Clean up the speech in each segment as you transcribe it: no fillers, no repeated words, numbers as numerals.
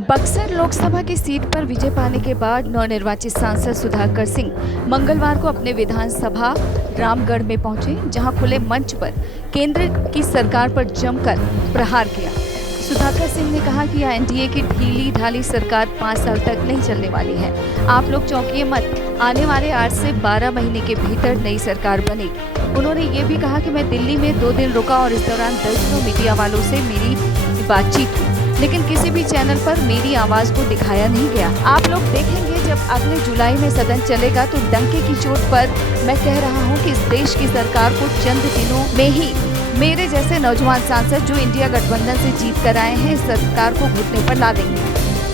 बक्सर लोकसभा की सीट पर विजय पाने के बाद नवनिर्वाचित सांसद सुधाकर सिंह मंगलवार को अपने विधानसभा रामगढ़ में पहुंचे, जहां खुले मंच पर केंद्र की सरकार पर जमकर प्रहार किया। सुधाकर सिंह ने कहा कि एनडीए की ढीली ढाली सरकार 5 साल तक नहीं चलने वाली है। आप लोग चौंकिए मत, आने वाले 8 से 12 महीने के भीतर नई सरकार बनेगी। उन्होंने ये भी कहा कि मैं दिल्ली में 2 दिन रुका और इस दौरान दर्जनों मीडिया वालों से मेरी बातचीत हुई, लेकिन किसी भी चैनल पर मेरी आवाज को दिखाया नहीं गया। आप लोग देखेंगे जब अगले जुलाई में सदन चलेगा तो डंके की चोट पर मैं कह रहा हूं कि इस देश की सरकार को चंद दिनों में ही मेरे जैसे नौजवान सांसद जो इंडिया गठबंधन से जीत कर आए हैं, इस सरकार को घुटने पर ला देंगे।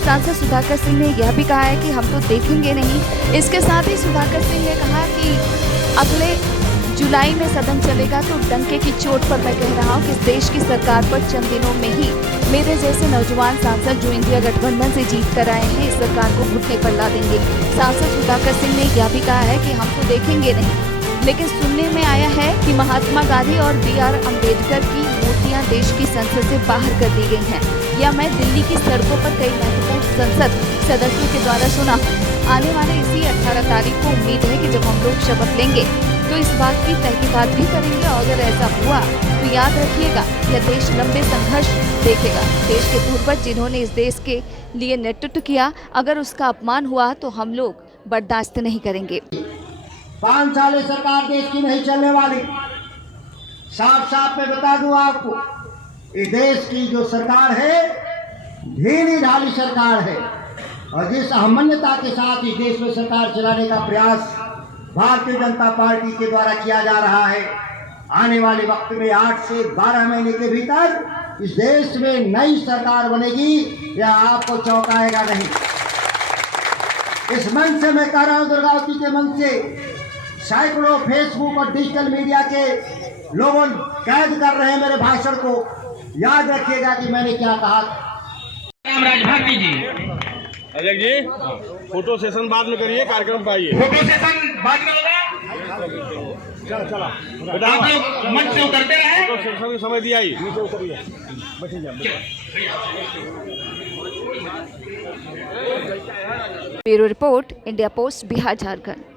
सांसद सुधाकर सिंह ने यह भी कहा है कि हम तो देखेंगे नहीं। इसके साथ ही सुधाकर सिंह ने कहा कि अगले जुलाई में सदन चलेगा तो डंके की चोट पर मैं कह रहा हूं कि इस देश की सरकार पर चंद दिनों में ही मेरे जैसे नौजवान सांसद जो इंडिया गठबंधन से जीत कर आए हैं, इस सरकार को घुटने पर ला देंगे। सांसद सुधाकर सिंह ने यह भी कहा है कि हम तो देखेंगे नहीं, लेकिन सुनने में आया है कि महात्मा गांधी और BR अम्बेडकर की मूर्तियां देश की संसद से बाहर कर दी गई हैं। या मैं दिल्ली की सड़कों पर कई महत्वपूर्ण संसद सदस्यों के द्वारा सुना। आने वाले इसी 18 तारीख को उम्मीद है कि जब हम लोग शपथ लेंगे तो इस बात की तहकीकात भी करेंगे, और अगर ऐसा हुआ तो याद रखिएगा यह देश लंबे संघर्ष देखेगा। देश के पूर्वज जिन्होंने इस देश के लिए नेतृत्व किया, अगर उसका अपमान हुआ तो हम लोग बर्दाश्त नहीं करेंगे। 5 साल सरकार देश की नहीं चलने वाली। साफ साफ मैं बता दूं आपको, इस देश की जो सरकार है ढीली ढाली सरकार है, और जिस अहमन्यता के साथ इस देश में सरकार चलाने का प्रयास भारतीय जनता पार्टी के द्वारा किया जा रहा है, आने वाले वक्त में 8 से 12 महीने के भीतर इस देश में नई सरकार बनेगी, यह आपको चौंकाएगा नहीं। इस मंच से मैं कह रहा हूं, दुर्गावती के मंच से सैकड़ों फेसबुक और डिजिटल मीडिया के लोगों कैद कर रहे हैं मेरे भाषण को। याद रखिएगा कि मैंने क्या कहा। राजभारती जी, अजय जी, फोटो सेशन बाद में करिए, कार्यक्रम पर आइए। फोटो सेशन बाद में होगा। चला आप लोग मंच से उतरते रहे। फोटो सेशन में समय दिया ही नीचे उतरिए। Bureau report, India post, Bihar Jharkhand.